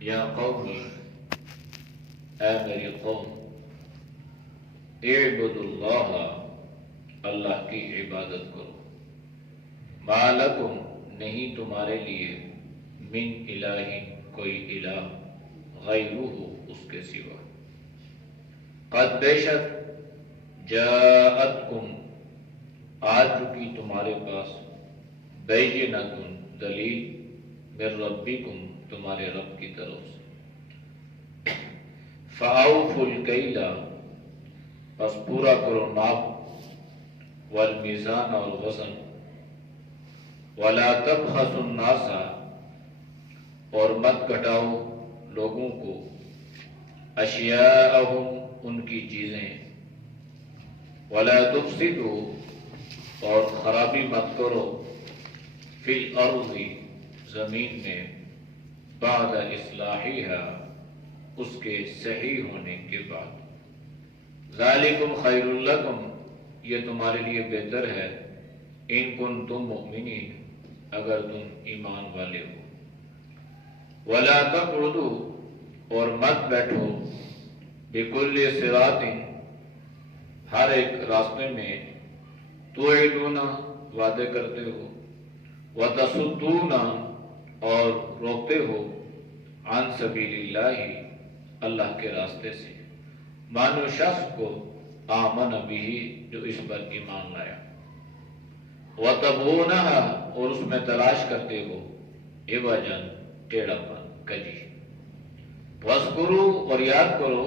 یا قوم، اے میری قوم، اعبدوا اللہ، اللہ کی عبادت کرو، ما لکم، نہیں تمہارے لیے، من الہ، کوئی الہ، غیرہ، اس کے سوا، قد بے شک، جاءتکم، آ چکی تمہارے پاس، بینۃ، دلیل، من ربکم، تمہارے رب کی طرف سے، فَأَوْفُوا الْكَيْلَ، بس پورا کرو ناپ، والمیزان، اور وزن، وَلَا تَبْخَسُوا النَّاسَ، اور مت گھٹاؤ لوگوں کو، اشیاءہم، ان کی چیزیں، وَلَا تُفْسِدُوا، اور خرابی مت کرو، فی الارض، زمین میں، بعد اصلاحیہا، اس کے صحیح ہونے کے بعد، ذالکم خیر لکم، یہ تمہارے لیے بہتر ہے، ان کنتم مؤمنین، اگر تم ایمان والے ہو، ولا تقعدوا، اور مت بیٹھو، بکل صراط، ہر ایک راستے میں، توعدون، وعدے کرتے ہو، وتصدون، اور روکتے ہو، عن سبیل اللہ، اللہ کے راستے سے، مانو شخص کو، آمن بھی، جو اس پر ایمان لایا، وَتَبْغُونَهَا، اور اس میں تلاش کرتے ہو، عوجاً، ٹیڑھا پن، کجی، وَاذْكُرُوا، اور یاد کرو،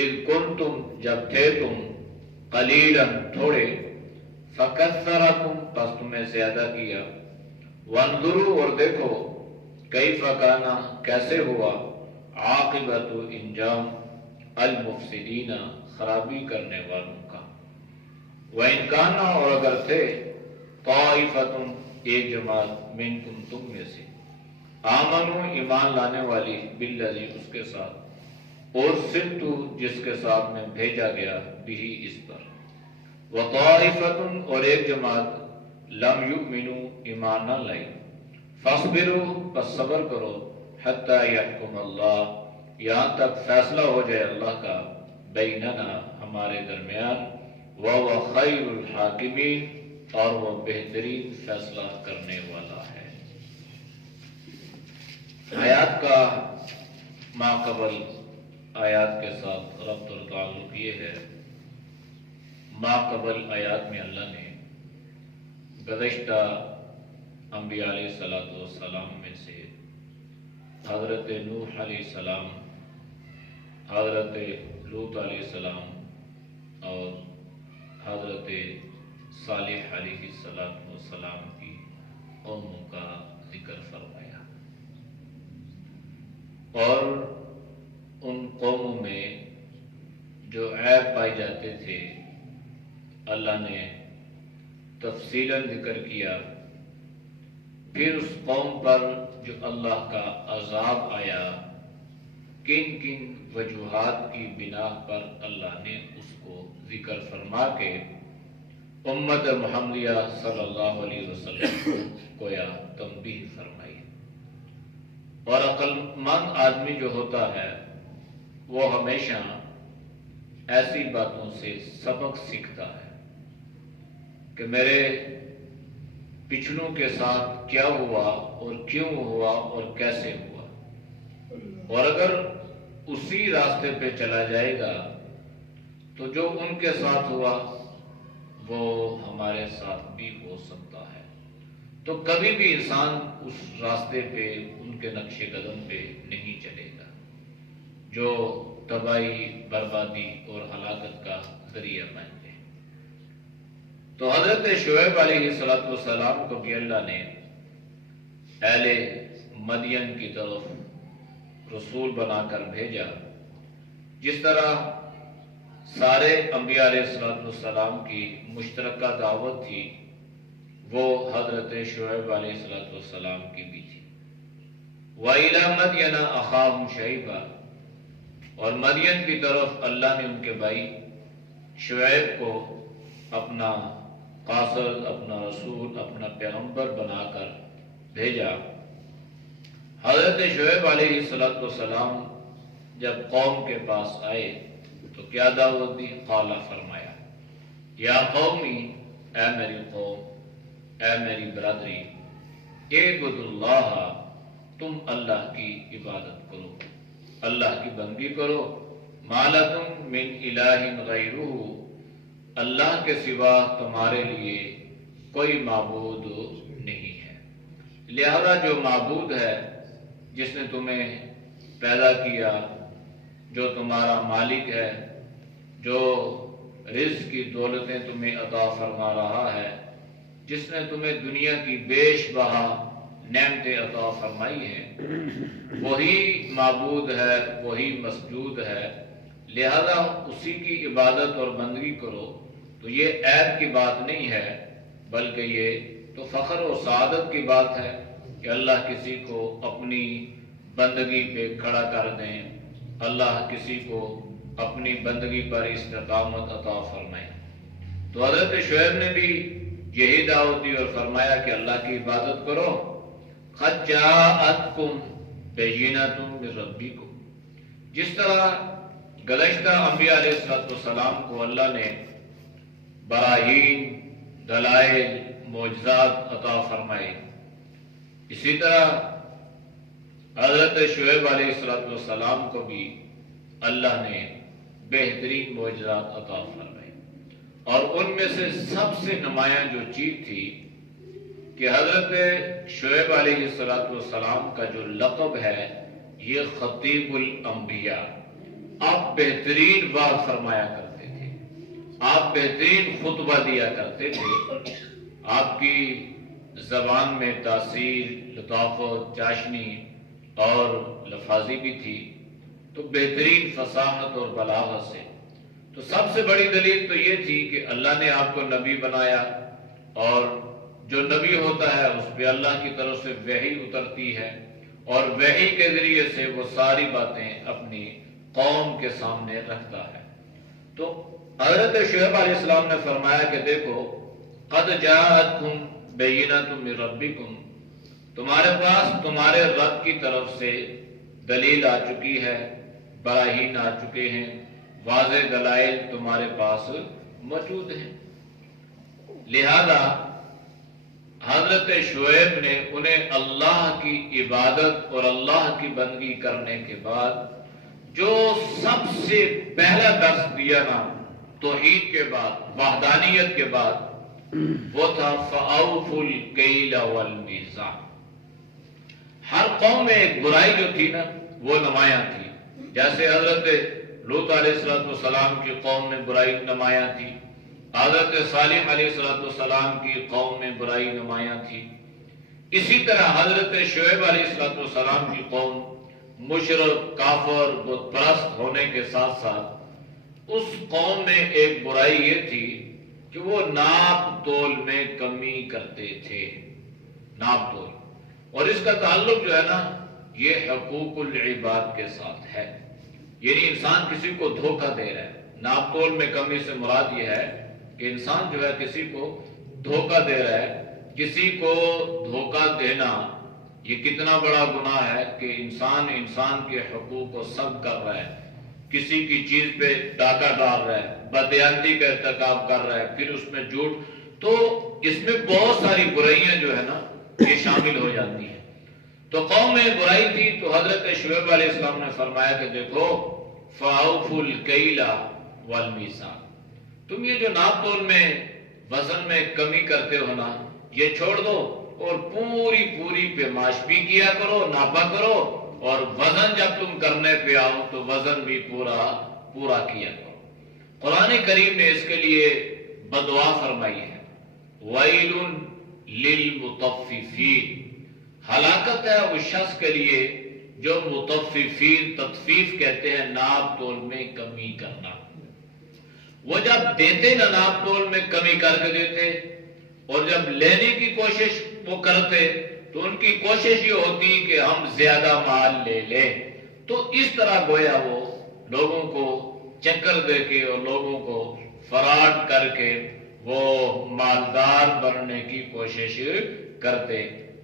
اذ کنتم، جب تھے تم، قلیلاً، تھوڑے، فکثرکم، پس تمہیں زیادہ کیا، وانظروا، اور دیکھو، کیف کان، کیسے ہوا، عاقبت، انجام، المفسدین، خرابی کرنے والوں کا، وَإِنْ كَانَ، اور اگر تھے، طائفۃ، ایک جماعت، منکم، تم میں سے، آمنوا، ایمان لانے والی، بالذی، اس کے ساتھ، ارسلت، جس کے ساتھ میں بھیجا گیا، بھی، اس پر، وطائفۃ، اور ایک جماعت، لم یؤمنوا، ایمان نہ لائی، فاصبروا، پس صبر کرو، حتی یحکم اللہ، یہاں تک فیصلہ ہو جائے اللہ کا، بیننا، ہمارے درمیان، وَهُوَ خَيْرُ الْحَاكِمِينَ، اور وہ بہترین فیصلہ کرنے والا ہے۔ آیات کا ما قبل آیات کے ساتھ ربط اور تعلق یہ ہے، ما قبل آیات میں اللہ نے گزشتہ انبیاء علیہ السلام میں سے حضرت نوح علیہ السلام، حضرت لوط علیہ السلام، اور حضرت صالح علیہ السلام کی قوموں کا ذکر فرمایا، اور ان قوموں میں جو عیب پائے جاتے تھے، اللہ نے تفصیلاً ذکر کیا، پھر اس قوم پر جو اللہ کا عذاب آیا، کن کن وجوہات کی بنا پر اللہ نے اس کو ذکر فرما کے امت محمدیہ صلی اللہ علیہ وسلم کو گویا تنبیہ فرمائی۔ اور عقل مند آدمی جو ہوتا ہے وہ ہمیشہ ایسی باتوں سے سبق سیکھتا ہے کہ میرے پچھلوں کے ساتھ کیا ہوا اور کیوں ہوا اور کیسے ہوا، اور اگر اسی راستے پہ چلا جائے گا تو جو ان کے ساتھ ہوا وہ ہمارے ساتھ بھی ہو سکتا ہے۔ تو کبھی بھی انسان اس راستے پہ، ان کے نقش قدم پہ نہیں چلے گا جو تباہی، بربادی اور ہلاکت کا ذریعہ بن جائے۔ تو حضرت شعیب علیہ السلام کو بھی اللہ نے اہل مدین کی طرف رسول بنا کر بھیجا، جس طرح سارے انبیاء علیہ السلام کی مشترکہ دعوت تھی، وہ حضرت شعیب علیہ السلام کی بھی تھی۔ وَإِلَىٰ مَدْيَنَ أَخَاهُمْ شُعَيْبًا، اور مدین کی طرف اللہ نے ان کے بھائی شعیب کو اپنا قاصد، اپنا رسول، اپنا پیغمبر بنا کر بھیجا۔ حضرت شعیب علیہ السلام جب قوم کے پاس آئے تو کیا دعوت دی؟ قال فرمایا یا قومی، اے میری قوم، اے میری برادری، اعبدوا اللہ، تم اللہ کی عبادت کرو، اللہ کی بندگی کرو، ما لکم من الہ غیرہ، اللہ کے سوا تمہارے لیے کوئی معبود نہیں ہے۔ لہذا جو معبود ہے، جس نے تمہیں پیدا کیا، جو تمہارا مالک ہے، جو رزق کی دولتیں تمہیں عطا فرما رہا ہے، جس نے تمہیں دنیا کی بیش بہا نعمتیں عطا فرمائی ہیں، وہی معبود ہے، وہی مسجود ہے، لہذا اسی کی عبادت اور بندگی کرو۔ تو یہ عیب کی بات نہیں ہے، بلکہ یہ تو فخر و سعادت کی بات ہے کہ اللہ کسی کو اپنی بندگی پہ کھڑا کر دیں، اللہ کسی کو اپنی بندگی پر استقامت عطا فرمائے۔ تو حضرت شعیب نے بھی یہی دعوت دی اور فرمایا کہ اللہ کی عبادت کرو۔ قد جاءتکم بینۃ من ربکم، جس طرح گزشتہ انبیاء علیہ السلام کو اللہ نے براہین، دلائل، معجزات عطا فرمائے، اسی طرح حضرت شعیب علیہ السلام کو بھی اللہ نے بہترین معجزات عطا فرمائے، اور ان میں سے سب سے نمایاں جو چیز تھی کہ حضرت شعیب علیہ السلام کا جو لقب ہے یہ خطیب الانبیاء، آپ بہترین وعظ فرمایا کرتے تھے، آپ بہترین خطبہ دیا کرتے تھے، آپ کی زبان میں تاثیر، لطافت، چاشنی اور لفاظی بھی تھی، تو بہترین فصاحت اور بلاغت سے۔ تو سب سے بڑی دلیل تو یہ تھی کہ اللہ نے آپ کو نبی بنایا، اور جو نبی ہوتا ہے اس پہ اللہ کی طرف سے وحی اترتی ہے، اور وحی کے ذریعے سے وہ ساری باتیں اپنی قوم کے سامنے رکھتا ہے۔ تو حضرت شعیب علیہ السلام نے فرمایا کہ دیکھو، قد جاءتکم بینۃ من ربکم، تمہارے پاس تمہارے رب کی طرف سے دلیل آ چکی ہے، براہین آ چکے ہیں، واضح دلائل تمہارے پاس موجود ہیں۔ لہذا حضرت شعیب نے انہیں اللہ کی عبادت اور اللہ کی بندگی کرنے کے بعد جو سب سے پہلا درس دیا نا، توحید کے بعد، وحدانیت کے بعد، وہ تھا فَأَوْفُوا الْكَيْلَ وَالْمِيزَانَ۔ ہر قوم میں ایک برائی جو تھی نا وہ نمایاں تھی، جیسے حضرت لوط علیہ السلام کی قوم میں برائی نمایاں تھی، حضرت صالح علیہ السلام کی قوم میں برائی نمایاں تھی، اسی طرح حضرت شعیب علیہ السلام کی قوم مشرک، کافر، بت پرست ہونے کے ساتھ ساتھ اس قوم میں ایک برائی یہ تھی کہ وہ ناپ تول میں کمی کرتے تھے، ناپ تول، اور اس کا تعلق جو ہے نا یہ حقوق العباد کے ساتھ ہے، یعنی انسان کسی کو دھوکہ دے رہا ہے۔ ناپ تول میں کمی سے مراد یہ ہے کہ انسان جو ہے کسی کو دھوکہ دے رہا ہے۔ کسی کو دھوکہ دینا یہ کتنا بڑا گناہ ہے کہ انسان کے حقوق کو سلب کر رہا ہے، کسی کی چیز پہ ڈاکہ ڈال رہا ہے، بددیانتی کا ارتکاب کر رہا ہے، پھر اس میں جھوٹ، تو اس میں بہت ساری برائیاں جو ہے نا یہ شامل ہو جاتی ہیں۔ تو قوم میں برائی تھی، تو حضرت شعیب علیہ السلام نے فرمایا کہ دیکھو فَأَوْفُوا الْكَيْلَ وَالْمِيزَانَ، تم یہ جو ناپ تول میں، وزن میں کمی کرتے ہو نا، یہ چھوڑ دو اور پوری پیماش بھی کیا کرو، ناپا کرو، اور وزن جب تم کرنے پہ آؤ تو وزن بھی پورا کیا کرو۔ قرآن کریم نے اس کے لیے بدعا فرمائی ہے، وَيْلٌ لِّلْمُطَفِّفِينَ، ہلاکت ہے اس شخص کے لیے جو مطففین، تطفیف کہتے ہیں ناپ تول میں کمی کرنا۔ وہ جب دیتے نا ناپ تول میں کمی کر کے دیتے، اور جب لینے کی کوشش وہ کرتے تو ان کی کوشش یہ ہوتی کہ ہم زیادہ مال لے لیں، تو اس طرح گویا وہ لوگوں کو چکر دے کے اور لوگوں کو فراڈ کر کے وہ مالدار بننے کی کوشش کرتے۔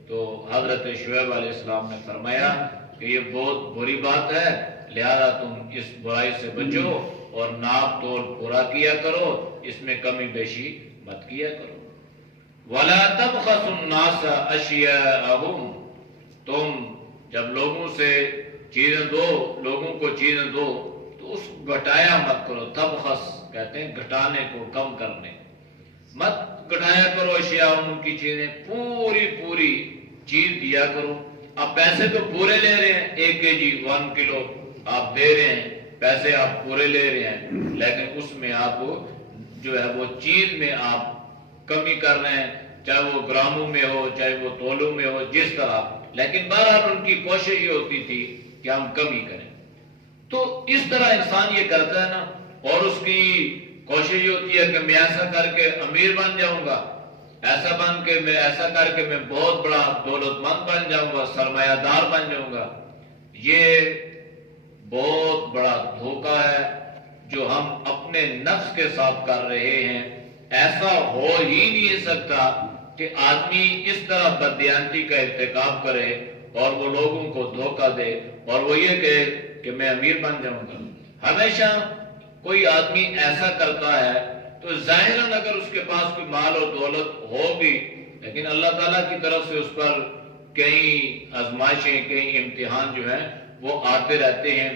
تو حضرت شعیب علیہ السلام نے فرمایا کہ یہ بہت بری بات ہے، لہذا تم اس برائی سے بچو اور ناپ تول پورا کیا کرو، اس میں کمی بیشی مت کیا کرو۔ وَلَا تَبْخَسُوا النَّاسَ أَشْيَاءَهُمْ، تم جب لوگوں سے چیزیں دو، لوگوں کو چیزیں دو تو اس کو گھٹایا مت کرو۔ تبخس کہتے ہیں گھٹانے کو، کم کرنے، مت گھٹایا کرو اشیاء ان کی چیزیں، پوری پوری چیز دیا کرو۔ اب پیسے تو پورے لے رہے ہیں، 1 kg 1 کلو آپ دے رہے ہیں، پیسے آپ پورے لے رہے ہیں، لیکن اس میں آپ جو ہے وہ چیز میں آپ کمی کر رہے ہیں، چاہے وہ گراموں میں ہو، چاہے وہ تولوں میں ہو، جس طرح، لیکن بہرحال ان کی کوشش یہ ہوتی تھی کہ ہم کمی کریں۔ تو اس طرح انسان یہ کرتا ہے نا، اور اس کی کوشش یہ ہوتی ہے کہ میں ایسا کر کے امیر بن جاؤں گا، ایسا بن کے میں ایسا کر کے میں بہت بڑا دولت مند بن جاؤں گا، سرمایہ دار بن جاؤں گا۔ یہ بہت بڑا دھوکہ ہے جو ہم اپنے نفس کے ساتھ کر رہے ہیں۔ ایسا ہو ہی نہیں سکتا کہ آدمی اس طرح بددیانتی کا ارتکاب کرے اور وہ لوگوں کو دھوکہ دے اور وہ یہ کہے کہ میں امیر بن جاؤں گا۔ ہمیشہ کوئی آدمی ایسا کرتا ہے تو ظاہراً اگر اس کے پاس کوئی مال و دولت ہوگی، لیکن اللہ تعالیٰ کی طرف سے اس پر کئی آزمائشیں، کئی امتحان جو ہیں وہ آتے رہتے ہیں،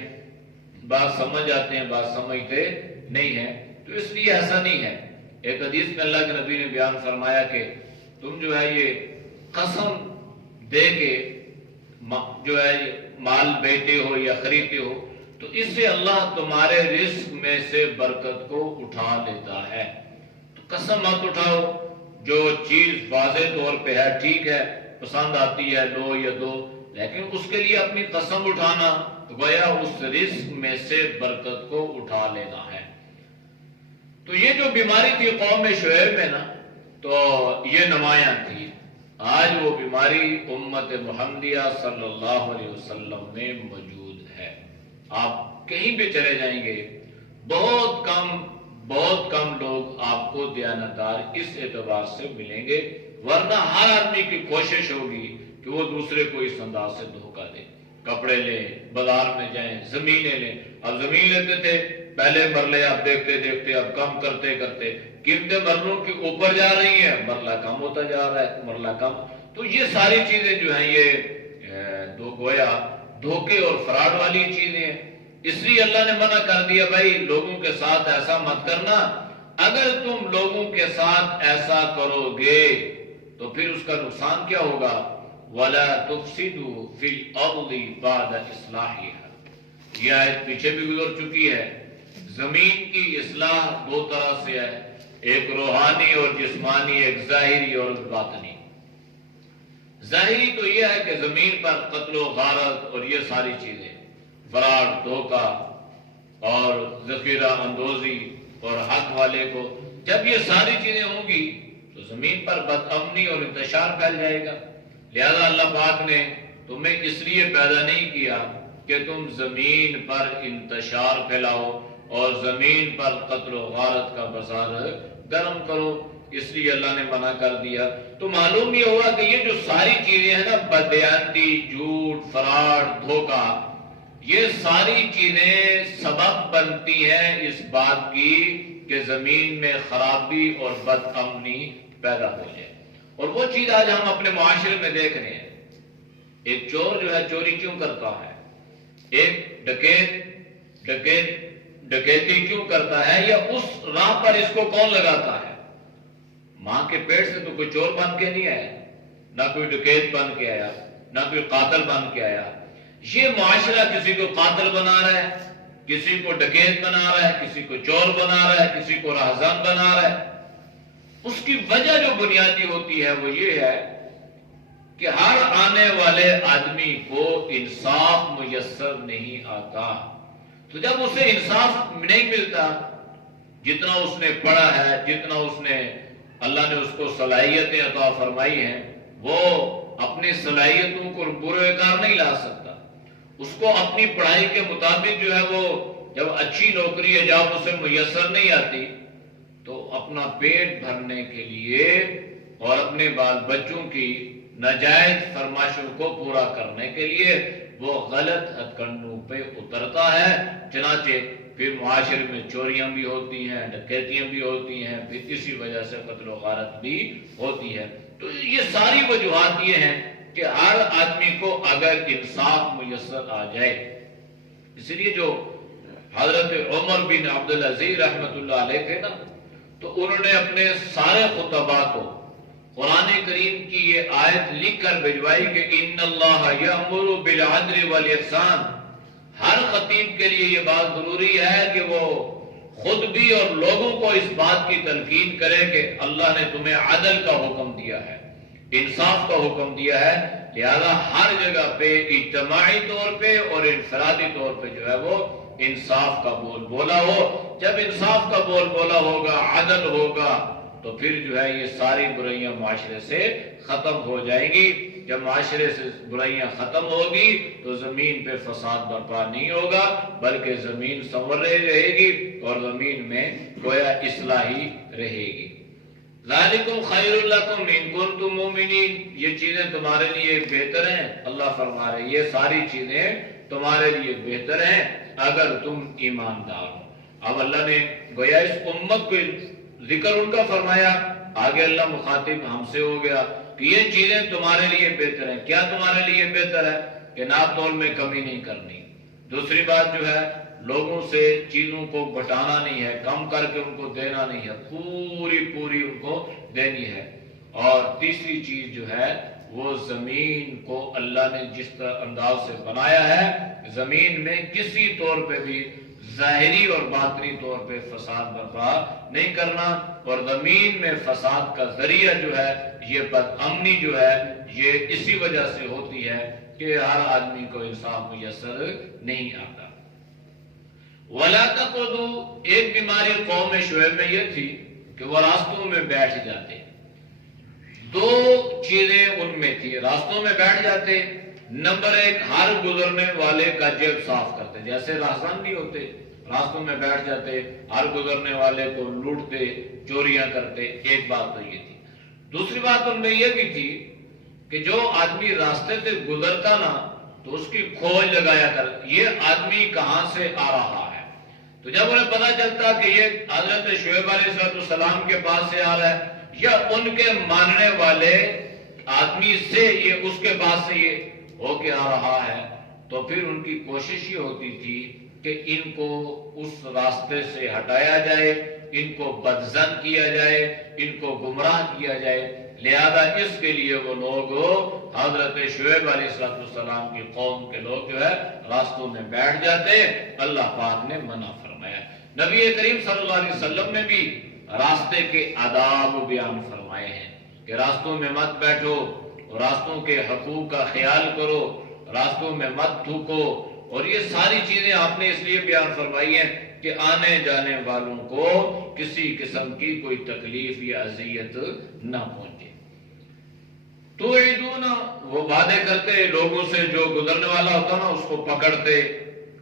بات سمجھ آتے ہیں، بات سمجھتے نہیں ہیں۔ تو اس لیے ایسا نہیں ہے۔ ایک حدیث میں اللہ کے نبی نے بیان فرمایا کہ تم جو ہے یہ قسم دے کے جو ہے مال بیچتے ہو یا خریدتے ہو تو اس سے اللہ تمہارے رزق میں سے برکت کو اٹھا لیتا ہے۔ تو قسم مت اٹھاؤ، جو چیز واضح طور پہ ہے ٹھیک ہے، پسند آتی ہے لو یا دو، لیکن اس کے لیے اپنی قسم اٹھانا گویا اس رزق میں سے برکت کو اٹھا لینا ہے۔ تو یہ جو بیماری تھی قوم شعیب میں نا، تو یہ نمایاں تھی۔ آج وہ بیماری امت محمدیہ صلی اللہ علیہ وسلم میں موجود ہے۔ آپ کہیں بھی چلے جائیں گے، بہت کم لوگ آپ کو دیانتدار اس اعتبار سے ملیں گے، ورنہ ہر آدمی کی کوشش ہوگی کہ وہ دوسرے کو اس انداز سے دھوکہ دے۔ کپڑے لیں، بازار میں جائیں، زمینیں لیں۔ اب زمین لیتے تھے پہلے مرلے، آپ دیکھتے دیکھتے اب کم کرتے کرتے قیمتیں مرلوں کی اوپر جا رہی ہیں، مرلہ کم ہوتا جا رہا ہے، مرلہ کم۔ تو یہ ساری چیزیں جو ہیں یہ گویا دھوکے اور فراڈ والی چیزیں ہیں۔ اس لیے اللہ نے منع کر دیا، بھائی لوگوں کے ساتھ ایسا مت کرنا۔ اگر تم لوگوں کے ساتھ ایسا کرو گے تو پھر اس کا نقصان کیا ہوگا؟ وَلَا تُفْسِدُوا فِي الْأَرْضِ بَعْدَ إِصْلَاحِهَا، یہ آیت پیچھے بھی گزر چکی ہے۔ زمین کی اصلاح دو طرح سے ہے، ایک روحانی اور جسمانی، ایک ظاہری اور باطنی۔ ظاہری تو یہ ہے کہ زمین پر قتل و غارت اور یہ ساری چیزیں، فراڈ، دھوکہ اور ذخیرہ اندوزی اور حق والے کو، جب یہ ساری چیزیں ہوں گی تو زمین پر بد امنی اور انتشار پھیل جائے گا۔ لہذا اللہ پاک نے تمہیں اس لیے پیدا نہیں کیا کہ تم زمین پر انتشار پھیلاؤ اور زمین پر قتل و غارت کا بازار گرم کرو، اس لیے اللہ نے منع کر دیا۔ تو معلوم یہ ہوا کہ یہ جو ساری چیزیں ہیں نا، بددیانتی، جھوٹ، فراڈ، دھوکہ، یہ ساری چیزیں سبب بنتی ہیں اس بات کی کہ زمین میں خرابی اور بد امنی پیدا ہو جائے۔ اور وہ چیز آج ہم اپنے معاشرے میں دیکھ رہے ہیں۔ ایک چور جو ہے چوری کیوں کرتا ہے؟ ایک ڈکیتی کیوں کرتا ہے؟ یا اس راہ پر اس کو کون لگاتا ہے؟ ماں کے پیٹ سے تو کوئی چور بن کے نہیں آیا، نہ کوئی ڈکیت بن کے آیا، نہ کوئی قاتل بن کے آیا۔ یہ معاشرہ کسی کو قاتل بنا رہا ہے، کسی کو ڈکیت بنا رہا ہے، کسی کو چور بنا رہا ہے، کسی کو راہزن بنا رہا ہے۔ اس کی وجہ جو بنیادی ہوتی ہے وہ یہ ہے کہ ہر آنے والے آدمی کو انصاف میسر نہیں آتا۔ تو جب اسے انصاف نہیں ملتا، جتنا اس نے پڑھا ہے، جتنا اس نے اللہ نے اس کو صلاحیتیں عطا فرمائی ہیں، وہ اپنی صلاحیتوں کو برے کار نہیں لا سکتا۔ اس کو اپنی پڑھائی کے مطابق جو ہے وہ جب اچھی نوکری ہے جب اسے میسر نہیں آتی تو اپنا پیٹ بھرنے کے لیے اور اپنے بال بچوں کی ناجائز فرمائشوں کو پورا کرنے کے لیے وہ غلط ہتھ کنڈوں پہ اترتا ہے، چنانچہ پھر معاشرے میں چوریاں بھی ہوتی ہیں، ڈکیتیاں بھی ہوتی ہیں، پھر اسی وجہ سے قتل و غارت بھی ہوتی ہے۔ تو یہ ساری وجوہات یہ ہیں کہ ہر آدمی کو اگر انصاف میسر آ جائے، اس لیے جو حضرت عمر بن عبدالعزیز رحمۃ اللہ علیہ تھے نا، تو انہوں نے اپنے سارے خطباء کو قرآن کریم کی یہ آیت لکھ کر بھجوائی کہ ان اللہ یأمر بالعدل والاحسان۔ ہر خطیب کے لیے یہ بات ضروری ہے کہ وہ خود بھی اور لوگوں کو اس بات کی تلقین کرے کہ اللہ نے تمہیں عدل کا حکم دیا ہے، انصاف کا حکم دیا ہے، لہذا ہر جگہ پہ اجتماعی طور پہ اور انفرادی طور پہ جو ہے وہ انصاف کا بول بولا ہو۔ جب انصاف کا بول بولا ہوگا، عدل ہوگا، تو پھر جو ہے یہ ساری برائیاں معاشرے سے ختم ہو جائیں گی۔ جب معاشرے سے برائیاں ختم ہوگی تو زمین پہ فساد برپا نہیں ہوگا، بلکہ زمین سنور رہے گی اور زمین میں گویا اصلاح ہی رہے گی۔ ذالکم خیر لکم ان کنتم مومنین، یہ چیزیں تمہارے لیے بہتر ہیں، اللہ فرما رہے یہ ساری چیزیں تمہارے لیے بہتر ہیں اگر تم ایماندار ہو۔ اب اللہ نے گویا اس امت کو ذکر ان کا فرمایا، آگے اللہ مخاطب ہم سے ہو گیا کہ یہ چیزیں تمہارے لیے بہتر ہیں۔ کیا تمہارے لیے بہتر ہے؟ کہ ناپ تول میں کمی نہیں کرنی، دوسری بات جو ہے لوگوں سے چیزوں کو بٹانا نہیں ہے، کم کر کے ان کو دینا نہیں ہے، پوری ان کو دینی ہے، اور تیسری چیز جو ہے وہ زمین کو اللہ نے جس طرح انداز سے بنایا ہے، زمین میں کسی طور پہ بھی ظاہری اور باطنی طور پہ فساد برپا نہیں کرنا، اور زمین میں فساد کا ذریعہ جو ہے یہ بد امنی جو ہے یہ اسی وجہ سے ہوتی ہے کہ ہر آدمی کو انصاف میسر نہیں آتا۔ وَلَا تَقْعُدُوا، ایک بیماری قوم شعیب میں یہ تھی کہ وہ راستوں میں بیٹھ جاتے، دو چیزیں ان میں تھی، راستوں میں بیٹھ جاتے، نمبر ایک ہر گزرنے والے کا جیب صاف کرتے، جیسے راہزن نہیں ہوتے راستوں میں بیٹھ جاتے، ہر گزرنے والے کو لوٹتے، چوریاں کرتے، ایک بات تو یہ تھی۔ دوسری بات ان میں یہ بھی تھی کہ جو آدمی راستے سے گزرتا نا تو اس کی کھوج لگایا کر یہ آدمی کہاں سے آ رہا ہے، تو جب انہیں پتا چلتا کہ یہ حضرت شعیب علیہ السلام کے پاس سے آ رہا ہے یا ان کے ماننے والے آدمی سے یہ اس کے پاس سے یہ ہو کے آ رہا ہے، تو پھر ان کی کوشش یہ ہوتی تھی کہ ان کو اس راستے سے ہٹایا جائے، ان کو بدظن کیا جائے، ان کو گمراہ کیا جائے، لہذا اس کے لیے وہ لوگ حضرت شعیب علیہ السلام کی قوم کے لوگ جو ہے راستوں میں بیٹھ جاتے، اللہ پاک نے منع فرمایا۔ نبی کریم صلی اللہ علیہ وسلم نے بھی راستے کے آداب بیان فرمائے ہیں کہ راستوں میں مت بیٹھو، راستوں کے حقوق کا خیال کرو، راستوں میں مت تھوکو، اور یہ ساری چیزیں آپ نے اس لیے بیان فرمائی ہیں کہ آنے جانے والوں کو کسی قسم کی کوئی تکلیف یا اذیت نہ پہنچے۔ توعدون، وہ وعدے کرتے لوگوں سے، جو گزرنے والا ہوتا نا اس کو پکڑتے،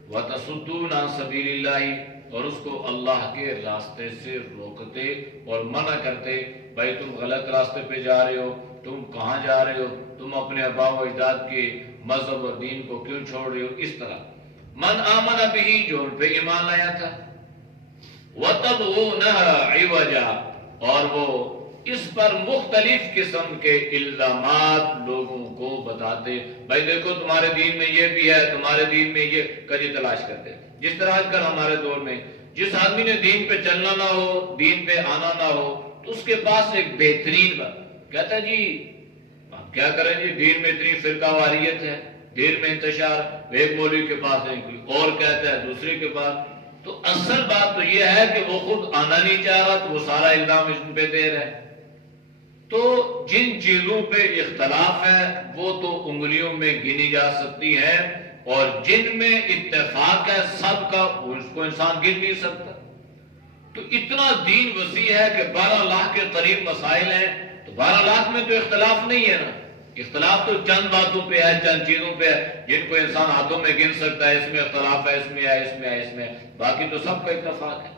وتصدون عن سبیل اللہ، اور اس کو اللہ کے راستے سے روکتے اور منع کرتے، بھائی تم غلط راستے پہ جا رہے ہو، تم کہاں جا رہے ہو، تم اپنے آباء و اجداد کے مذہب اور دین کو کیوں چھوڑ رہے ہو، اس طرح۔ من آمن بہ، جو ان پہ ایمان لایا تھا، وَتَبْغُونَهَا عِوَجًا، اور وہ اس پر مختلف قسم کے الزامات لوگوں کو بتاتے، بھائی دیکھو تمہارے دین میں یہ بھی ہے، تمہارے دین میں یہ کجی تلاش کرتے، جس طرح آج کل ہمارے دور میں جس آدمی نے دین پہ چلنا نہ ہو، دین پہ آنا نہ ہو، تو اس کے پاس ایک بہترین بات کہتا ہے، جی آپ کیا کریں جی، دین میں اتنی فرقہ واریت ہے، دین میں انتشار، ایک مولوی کے پاس ہے، کوئی اور کہتا ہے دوسرے کے پاس، تو اصل بات تو یہ ہے کہ وہ خود آنا نہیں چاہ رہا، تو وہ سارا الزام اس پہ دے رہا ہے۔ تو جن چیزوں پہ اختلاف ہے وہ تو انگلیوں میں گنی جا سکتی ہیں، اور جن میں اتفاق ہے سب کا، اس کو انسان گن نہیں سکتا۔ تو اتنا دین وسیع ہے کہ 12 لاکھ کے قریب مسائل ہیں، تو 12 لاکھ میں تو اختلاف نہیں ہے نا، اختلاف تو چند باتوں پہ ہے، چند چیزوں پہ ہے جن کو انسان ہاتھوں میں گن سکتا ہے، اس میں اختلاف ہے، اس میں ہے، اس میں ہے، اس میں ہے، باقی تو سب کا اتفاق ہے۔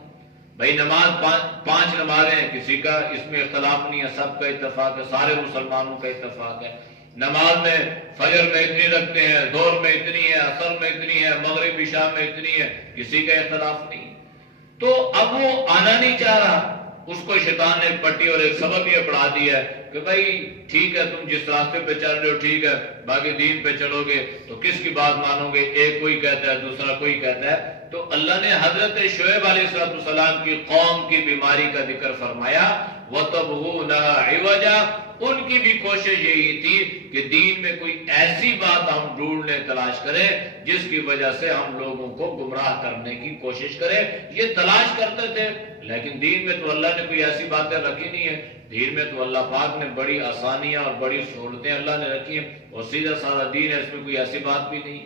بھائی نماز پانچ نمازیں، کسی کا اس میں اختلاف نہیں ہے، سب کا اتفاق ہے، سارے مسلمانوں کا اتفاق ہے۔ نماز میں فجر میں اتنی رکھتے ہیں، ظہر میں اتنی ہے، عصر میں اتنی ہے، مغرب عشاء میں اتنی ہے، کسی کا اختلاف نہیں۔ تو اب وہ آنا نہیں چاہ رہا، اس کو شیطان نے ایک پٹی اور ایک سبق یہ پڑھا دیا ہے کہ بھائی ٹھیک ہے تم جس راستے پہ چل رہے ہو ٹھیک ہے، باقی دین پہ چلو گے تو کس کی بات مانو گے؟ ایک کوئی کہتا ہے، دوسرا کوئی کہتا ہے۔ تو اللہ نے حضرت شعیب علیہ السلام کی قوم کی بیماری کا ذکر فرمایا، وَتَبْغُونَهَا عِوَجًا، ان کی بھی کوشش یہی تھی کہ دین میں کوئی ایسی بات ہم ڈھونڈنے تلاش کریں جس کی وجہ سے ہم لوگوں کو گمراہ کرنے کی کوشش کریں۔ یہ تلاش کرتے تھے، لیکن دین میں تو اللہ نے کوئی ایسی باتیں رکھی نہیں ہے۔ دین میں تو اللہ پاک نے بڑی آسانیاں اور بڑی سہولتیں اللہ نے رکھی ہیں، اور سیدھا سادہ دین ہے، اس میں کوئی ایسی بات بھی نہیں۔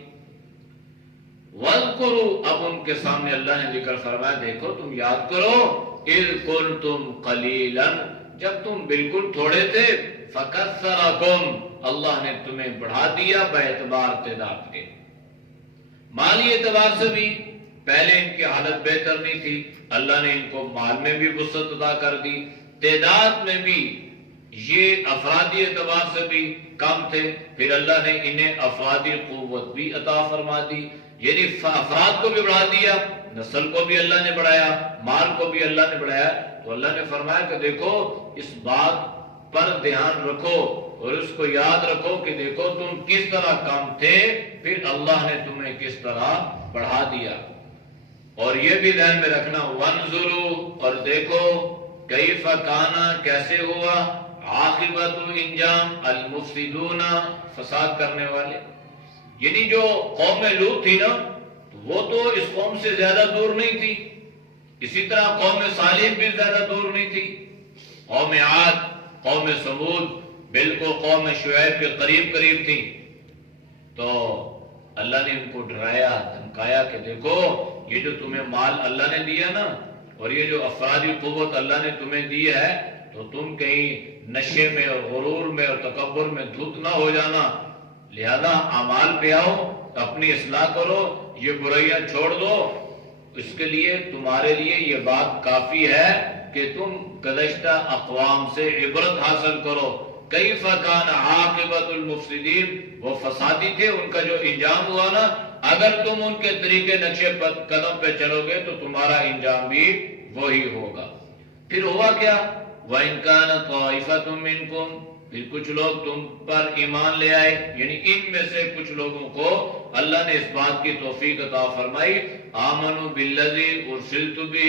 وَاذْكُرُوا، اب ان کے سامنے اللہ نے ذکر فرمایا دیکھو تم یاد کرو، اِذْ كُنْتُمْ قَلِيلًا، جب تم بالکل تھوڑے تھے، فَكَثَّرَكُمْ، اللہ نے تمہیں بڑھا دیا باعتبار تعداد کے۔ مالی اعتبار سے بھی پہلے ان کی حالت بہتر نہیں تھی، اللہ نے ان کو مال میں بھی وسعت عطا کر دی، تعداد میں بھی یہ افرادی اعتبار سے بھی کم تھے، پھر اللہ نے انہیں افرادی قوت بھی عطا فرما دی، یعنی افراد کو بھی بڑھا دیا، نسل کو بھی اللہ نے بڑھایا، مال کو بھی اللہ نے بڑھایا۔ تو اللہ نے فرمایا کہ دیکھو اس بات پر دھیان رکھو اور اس کو یاد رکھو کہ دیکھو تم کس طرح کم تھے، پھر اللہ نے تمہیں کس طرح بڑھا دیا۔ اور یہ بھی ذہن میں رکھنا، وَانظُرُوا، اور دیکھو، کیف کانا، کیسے ہوا، عاقبت انجام، المفسدون، فساد کرنے والے، یعنی جو قوم لوط تھی نا وہ تو اس قوم سے زیادہ دور نہیں تھی، اسی طرح قوم صالح بھی زیادہ دور نہیں تھی، قوم عاد، قوم سمود بالکل قوم شعیب کے قریب قریب تھی۔ تو اللہ نے ان کو ڈرایا، دھمکایا کہ دیکھو یہ جو تمہیں مال اللہ نے دیا نا، اور یہ جو افرادی قوت اللہ نے تمہیں دی ہے، تو تم کہیں نشے میں اور غرور میں اور تکبر میں دھت نہ ہو جانا، لہذا اعمال پہ آؤ، اپنی اصلاح کرو، یہ برائیاں چھوڑ دو۔ اس کے لیے تمہارے لیے یہ بات کافی ہے کہ تم گزشتہ اقوام سے عبرت حاصل کرو۔ کیف کان عاقبت المفسدین، وہ فسادی تھے، ان کا جو انجام ہوا نا، اگر تم ان کے طریقے نقشے قدم پہ چلو گے تو تمہارا انجام بھی وہی ہوگا۔ پھر ہوا کیا؟ وَإِن كَانَ طَائِفَةٌ مِّنكُمْ، پھر کچھ لوگ تم پر ایمان لے آئے، یعنی ان میں سے کچھ لوگوں کو اللہ نے اس بات کی توفیق عطا فرمائی، آمنوا بالذی ارسلت بہ،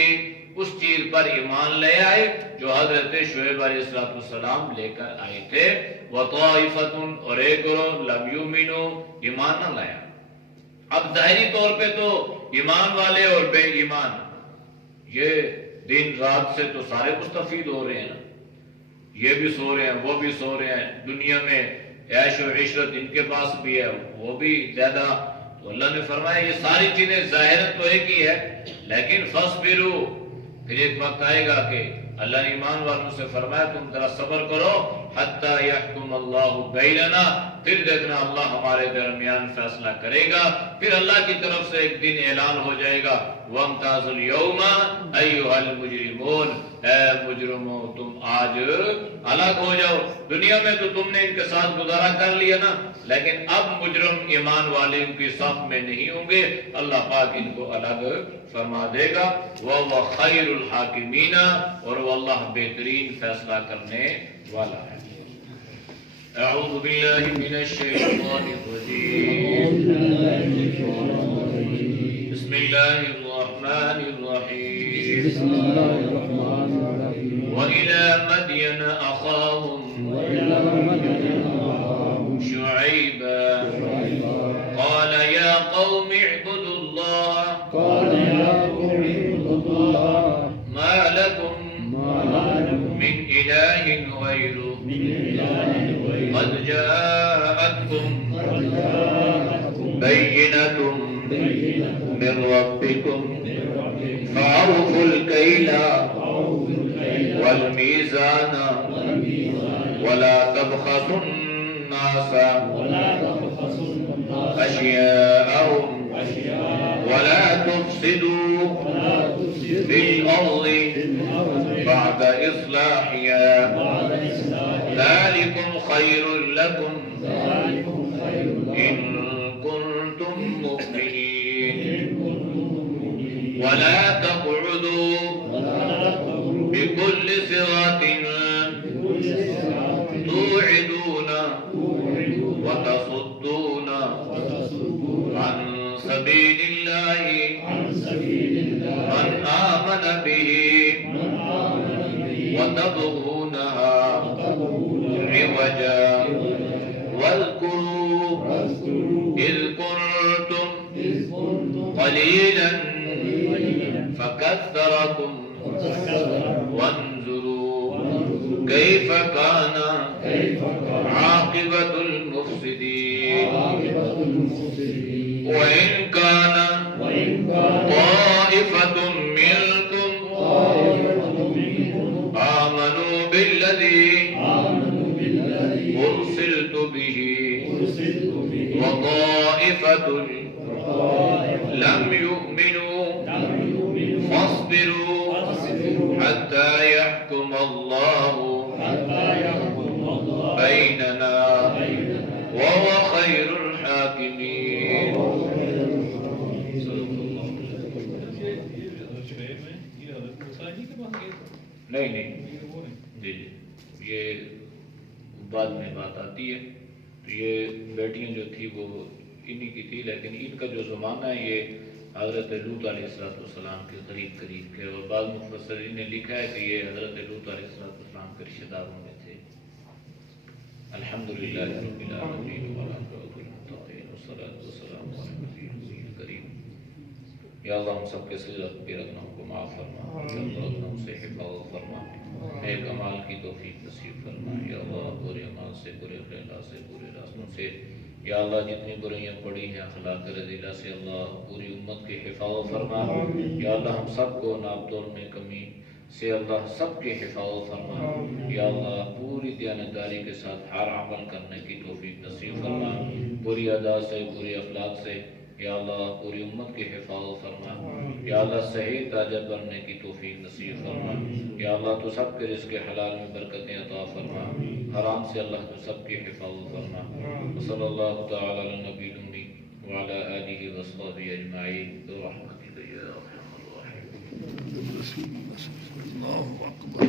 اس چیز پر ایمان لے آئے جو حضرت شعیب علیہ السلام لے کر آئے تھے، وَطَائِفَةٌ، اور ایک گروہ لم یؤمنوا، ایمان نہ لایا۔ اب ظاہری طور پہ تو ایمان والے اور بے ایمان یہ دن رات سے تو سارے مستفید ہو رہے ہیں نا، یہ بھی سو رہے ہیں، وہ بھی سو رہے ہیں، دنیا میں عیش و عشرت ان کے پاس بھی ہے، وہ بھی زیادہ۔ تو اللہ نے فرمایا یہ ساری چیزیں ظاہرت تو ایک ہی ہے، لیکن فَاصْبِرُوا، پھر ایک وقت آئے گا کہ اللہ نے ایمان والوں سے فرمایا تم ذرا صبر کرو، حَتَّى يَحْكُمَ اللَّهُ بَيْنَنَا، پھر دیکھنا اللہ ہمارے درمیان فیصلہ کرے گا۔ پھر اللہ کی طرف سے ایک دن اعلان ہو جائے گا، وَامْتَازُوا الْيَوْمَ أَيُّهَا الْمُجْرِمُونَ، اے مجرموں تم آج الگ ہو جاؤ۔ دنیا میں تو تم نے ان کے ساتھ گزارا کر لیا نا، لیکن اب مجرم ایمان والے ان کی صف میں نہیں ہوں گے، اللہ پاک ان کو الگ فرما دے گا۔ وَهُوَ خَيْرُ الْحَاكِمِينَ، اور وہ اللہ بہترین فیصلہ کرنے والا ہے۔ اعوذ باللہ من الشیطان الرجیم، بسم اللہ الرحمن الرحیم، وَإِلَى مَدْيَنَ أَخَاهُمْ شُعَيْبًا قَالَ يَا قَوْمِ اعْبُدُوا اللَّهَ مَا لَكُمْ مِنْ إِلَٰهٍ غَيْرُهُ قَدْ جَاءَتْكُمْ بَيِّنَةٌ مِّن رَّبِّكُمْ فَأَوْفُوا الْكَيْلَ وَالْمِيزَانَ وَلَا تَبْخَسُوا النَّاسَ أَشْيَاءَهُمْ وَلَا تُفْسِدُوا فِي الْأَرْضِ بَعْدَ إِصْلَاحِهَا ذَلِكُمْ خَيْرٌ لَكُمْ ولا تقعدوا بكل صراط توعدون وتصدون عن سبيل الله من آمن به وتبغونها عوجا واذكروا إذ كنتم قليلا فكثركم وانظروا كيف كان عاقبة المفسدين وإن كان طائفة منكم آمنوا بالذي أرسلت به وطائفة لم يؤمنوا فاصبروا حتى يحكم الله بيننا وهو خير الحاكمين. نہیں جی جی یہ بعد میں بات آتی ہے. تو یہ بیٹیاں جو تھی وہ انہی کی تھی، لیکن ان کا جو زمانہ ہے یہ حضرت لوط علیہ السلام کے قریب کے، اور بعض مفسرین نے لکھا ہے کہ یہ حضرت لوط علیہ السلام کے رشتہ داروں میں تھے. الحمدللہ رب العالمین والعاقبۃ للمتقین والصلاۃ والسلام علی نبی کریم. یا اللہ ہم سب کے صغیرہ کبیرہ کو معاف فرما، یا اللہ ہم سے حفاظت فرما، نیک اعمال کی توفیق نصیب فرما. یا اللہ برے اعمال سے، برے خیالات سے، برے راستوں سے یا اللہ جتنی برائیاں پڑی ہیں اخلاق رذیلہ سے اللہ پوری امت کی حفاظت فرما. یا اللہ ہم سب کو ناپ تول میں کمی سے اللہ سب کی حفاظت فرما. یا اللہ پوری دیانتداری کے ساتھ ہر عمل کرنے کی توفیق نصیب فرما. پوری ادا سے، پوری اخلاق سے یا اللہ پوری امت کی حفاظت فرما. یا اللہ صحیح تاجر بننے کی توفیق نصیب فرما. یا اللہ تو سب کے رزق حلال میں برکتیں عطا فرما، حرام سے اللہ تو سب کی حفاظت فرما. صلی اللہ تعالی علی نبی الامی وعلی آلہ وصحبہ اجمعین برحمتک یا ارحم الراحمین. اللہ اکبر.